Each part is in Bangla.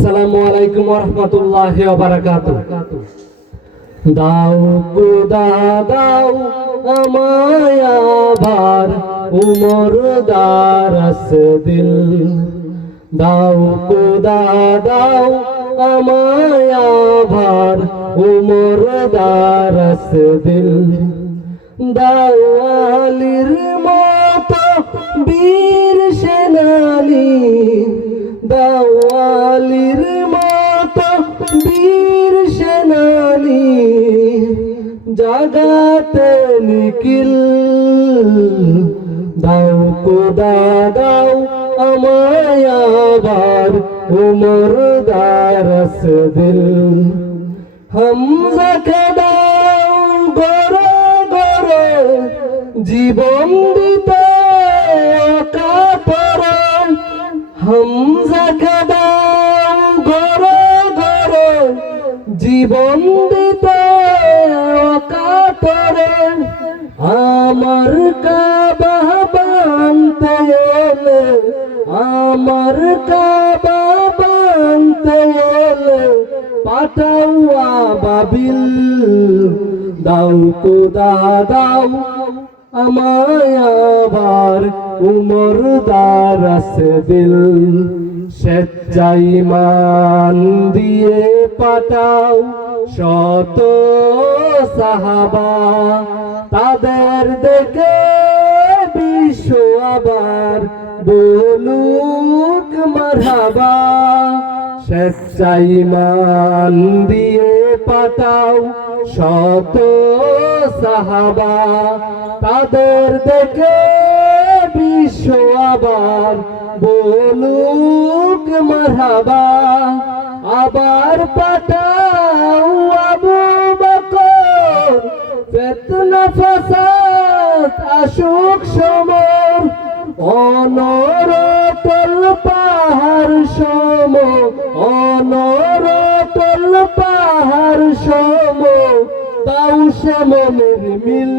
আসসালামু আলাইকুম ওয়া রাহমাতুল্লাহি ওয়া বারাকাতুহু। দাও খোদা দাও আমায় আবার উমর দারাস দিল। দাও খোদা দাও আমায় আবার উমর দারাস দিল। দাও আলীর মতো বীর সেনানী, দাও আলীর মতো বীর সেনানী, জাগাতে নিখিল। দাও খোদা দাও আমায় আবার উমর দারাস দিল। হামজাকে দাও গড়ে গড়ে জীবন দিতে কাতরে। হামজাকে দাও গড়ে গড়ে জীবন দিতে কাতরে। আমার কাবা বানতে এলে, আমার কাবা বানতে এলে পাঠাও আবাবিল। দাও খোদা দাও আমায় আবার উমর দারাস দিল। স্বেচ্ছায় ঈমান দিয়ে পাঠাও শত সাহাবা, তাদের দেখে বিশ্ব আবার বলুক মারহাবা। স্বেচ্ছায় ঈমান দিয়ে পাঠাও শত সাহাবা, তাদের দেখে বিশ্ব আবার বলুক মারহাবা। আবার পাঠাও আবু বকর, ফিতনা ফাসাদ আসুক সমর। অনরতল পাহাড় সম, অনরতল পাহাড় সম, দাও সে মনের মিল।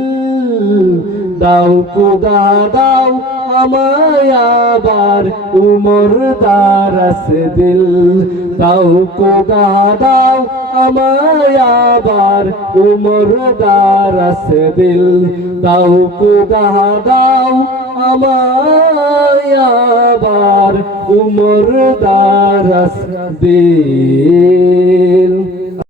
দাও খোদা দাও আমায় আবার উমর দারাস দিল। দাও খোদা দাও আমায় আবার উমর দারাস দিল। দাও খোদা দাও আমায় আবার উমর দারাস দিল।